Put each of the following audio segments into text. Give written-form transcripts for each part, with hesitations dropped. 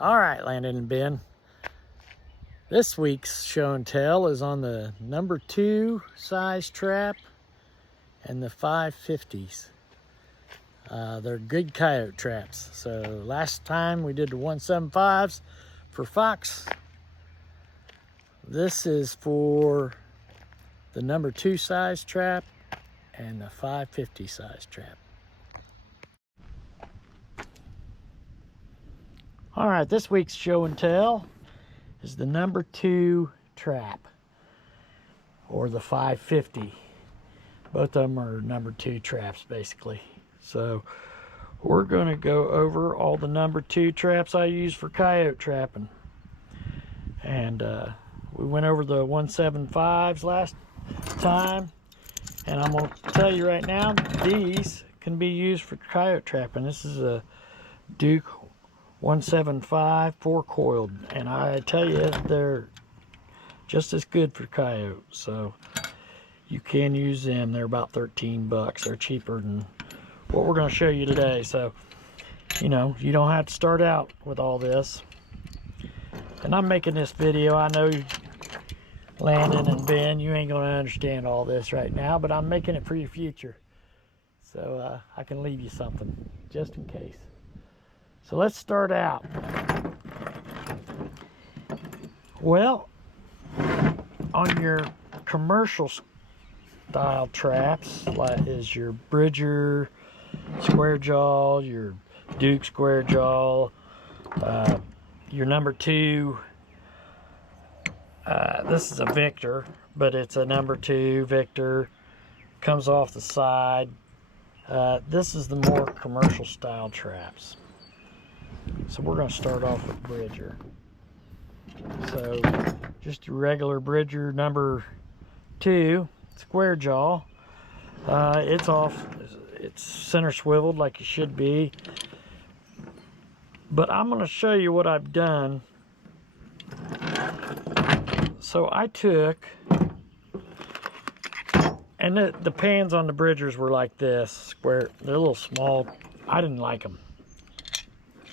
All right, Landon and Ben. This week's show and tell is on the number 2 size trap and the 550s. They're good coyote traps. So last time we did the 175s for fox. This is for the number 2 size trap and the 550 size trap. All right, this week's show and tell is the number 2 trap or the 550. Both of them are number 2 traps basically. So we're going to go over all the number 2 traps I use for coyote trapping. And we went over the 175s last time, and I'm going to tell you right now, these can be used for coyote trapping. This is a Duke 175 4-coiled, and I tell you, they're just as good for coyotes. So you can use them. They're about 13 bucks. They're cheaper than what we're going to show you today. So, you know, you don't have to start out with all this. And I'm making this video. I know Landon and Ben, you ain't going to understand all this right now, but I'm making it for your future. So I can leave you something just in case. So let's start out. Well, on your commercial style traps, like is your Bridger square jaw, your Duke square jaw, your number 2, this is a Victor, but it's a number 2 Victor, comes off the side. This is the more commercial style traps. So we're going to start off with Bridger. So just your regular Bridger number 2 square jaw. It's center swiveled like it should be. But I'm going to show you what I've done. So I took, and the pans on the Bridgers were like this, square. They're a little small. I didn't like them.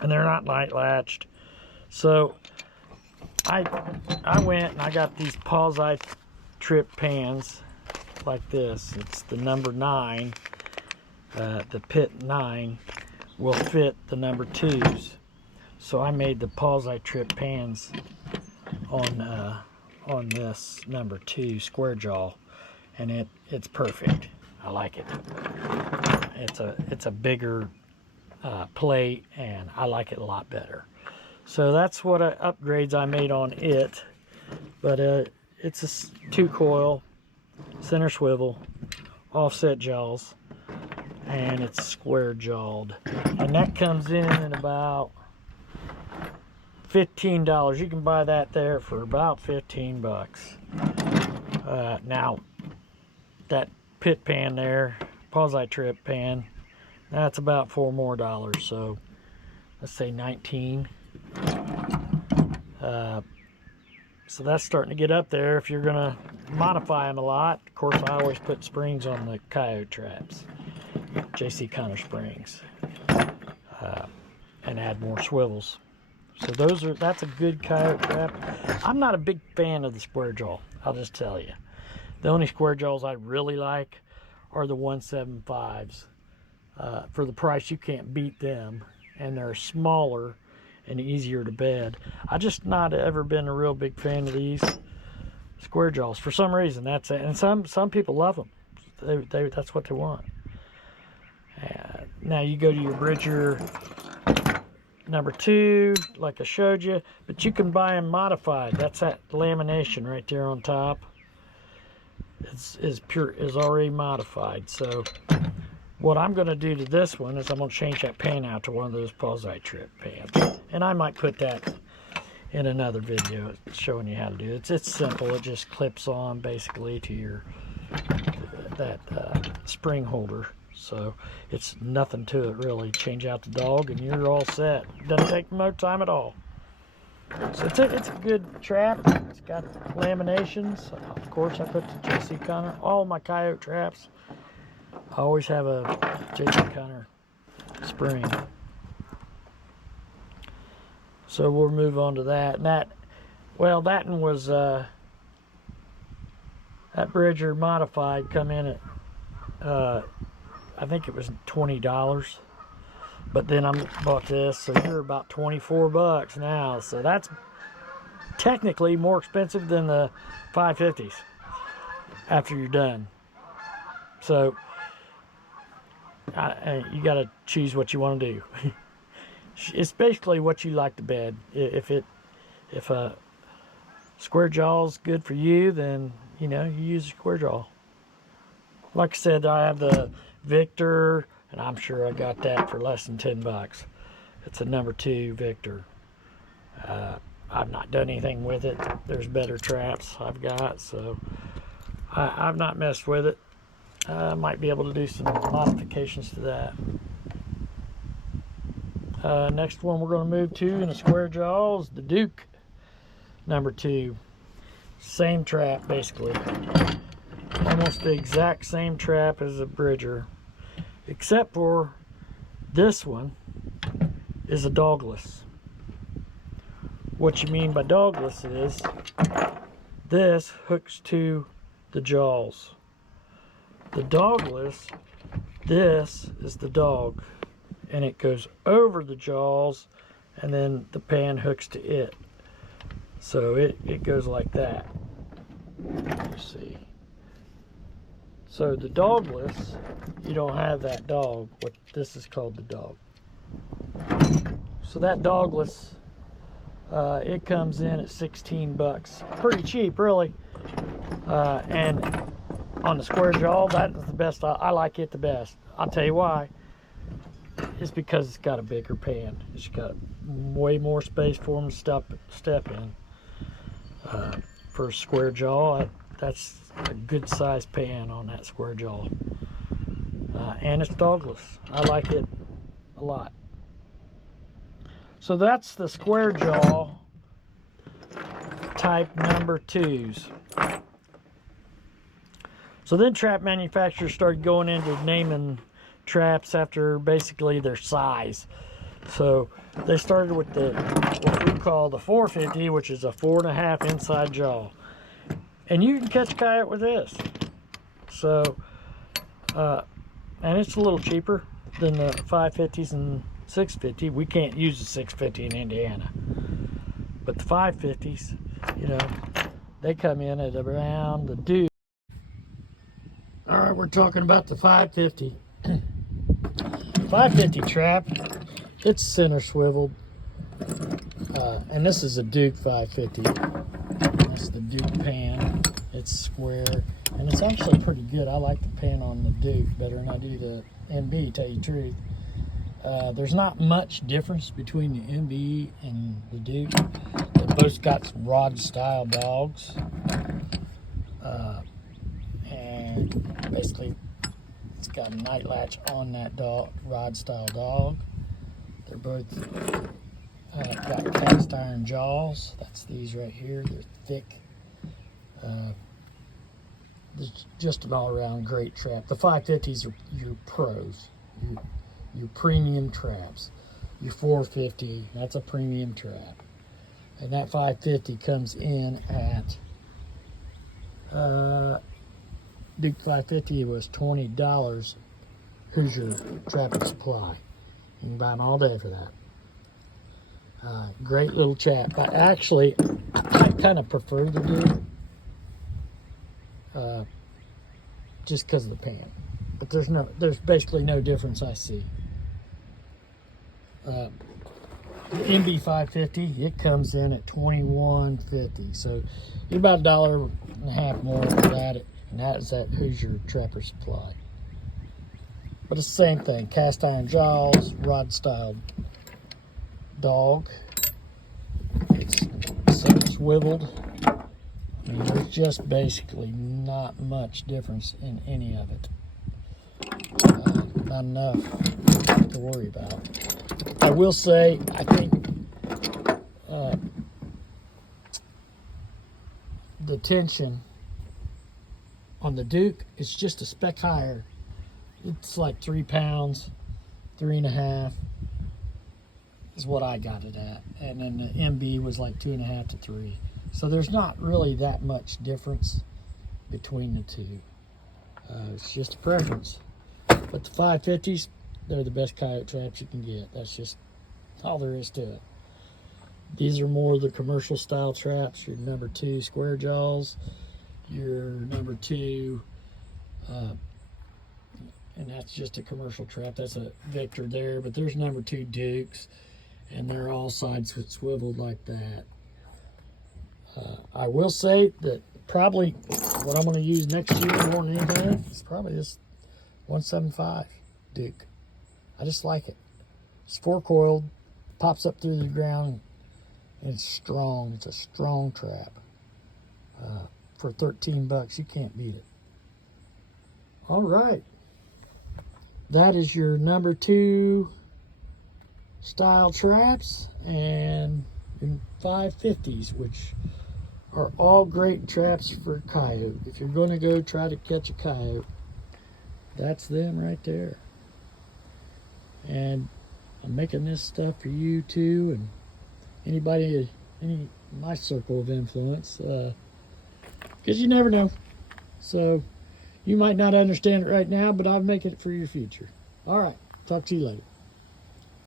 And they're not light latched. So I went and I got these pause-eye trip pans like this. It's the number 9. The pit 9 will fit the number 2s. So I made the pause-eye trip pans on this number 2 square jaw, and it's perfect. I like it. It's a bigger plate, and I like it a lot better. So that's what upgrades I made on it. But it's a 2-coil, center swivel, offset jaws, and it's square jawed, and that comes in at about $15. You can buy that there for about 15 bucks. Now that pit pan there, pause-eye trip pan, that's about $4 more. So let's say 19. So that's starting to get up there if you're gonna modify them a lot. Of course, I always put springs on the coyote traps, JC Connor springs, and add more swivels. So that's a good coyote trap. I'm not a big fan of the square jaw, I'll just tell you. The only square jaws I really like are the 175s. For the price, you can't beat them, and they're smaller and easier to bed. I just not ever been a real big fan of these square jaws for some reason. That's it. And some people love them. That's what they want. Now you go to your Bridger number 2, like I showed you, but you can buy them modified. That's that lamination right there on top. Is already modified. So what I'm going to do to this one is I'm going to change that pan out to one of those pause-eye trip pans, and I might put that in another video showing you how to do it. It's simple. It just clips on basically to your spring holder. So it's nothing to it really. Change out the dog and you're all set. Doesn't take no time at all. So it's a good trap. It's got laminations. Of course, I put the JC Connor. All my coyote traps, I always have a JC Connor spring. So we'll move on to that. And that, well, that one was, that Bridger modified come in at, I think it was $20. But then I bought this, so you're about 24 bucks now. So that's technically more expensive than the 550s after you're done. So you got to choose what you want to do. It's basically what you like to bed. If a square jaw's good for you, then you know you use a square jaw. Like I said, I have the Victor, and I'm sure I got that for less than 10 bucks. It's a number 2 Victor. I've not done anything with it. There's better traps I've got, so I've not messed with it. I might be able to do some modifications to that. Next one we're going to move to in a square jaw is the Duke number 2. Same trap, basically. Almost the exact same trap as a Bridger, except for this one is a dogless. What you mean by dogless is this hooks to the jaws. The dogless, this is the dog, and it goes over the jaws, and then the pan hooks to it. So it goes like that. You see. So the dogless, you don't have that dog. What this is called the dog. So that dogless, it comes in at 16 bucks. Pretty cheap, really. And on the square jaw, that is the best. I like it the best. I'll tell you why. It's because it's got a bigger pan. It's got way more space for them to step in. For a square jaw, that's a good sized pan on that square jaw. And it's dogless. I like it a lot. So that's the square jaw type number 2s. So then trap manufacturers started going into naming traps after basically their size. So they started with what we call the 450, which is a 4.5 inside jaw. And you can catch a coyote with this. So, and it's a little cheaper than the 550s and 650. We can't use the 650 in Indiana. But the 550s, you know, they come in at around the Duke. All right, we're talking about the 550. 550 trap. It's center swiveled. And this is a Duke 550. That's the Duke pan. It's square. And it's actually pretty good. I like the pan on the Duke better than I do the MB, tell you the truth. There's not much difference between the MB and the Duke. They both got rod style dogs. And basically it's got a night latch on that dog, rod style dog. They're both got cast iron jaws. That's these right here. They're thick. It's just an all-around great trap. The 550s are your pros, your premium traps. Your 450, that's a premium trap. And that 550 comes in at Duke 550 was $20. Hoosier Trap and Supply. You can buy them all day for that. Great little trap. I kind of prefer the Duke. Just because of the pan. But there's basically no difference I see. The MB 550, it comes in at $21.50. So you're about $1.50 more for that. And that is that Hoosier Trapper Supply. But it's the same thing. Cast iron jaws, rod style dog. It's swiveled. I mean, there's just basically not much difference in any of it. Not enough to worry about. I will say, I think the tension on the Duke is just a speck higher. It's like 3 pounds, 3.5. is what I got it at. And then the MB was like 2.5 to 3. So there's not really that much difference between the two. It's just a preference. But the 550s, they're the best coyote traps you can get. That's just all there is to it. These are more the commercial style traps. Your number 2 square jaws, your number 2, and that's just a commercial trap. That's a Victor there, but there's number 2 Dukes, and they're all sides swiveled like that. I will say that probably what I'm going to use next year more than anything is probably this 175 Duke. I just like it. It's 4-coiled, pops up through the ground, and it's strong. It's a strong trap. For $13, you can't beat it. All right. That is your number 2 style traps and your 550s, which are all great traps for coyote. If you're going to go try to catch a coyote, that's them right there. And I'm making this stuff for you too, and anybody in my circle of influence, because you never know. So you might not understand it right now, but I'll make it for your future. All right, talk to you later.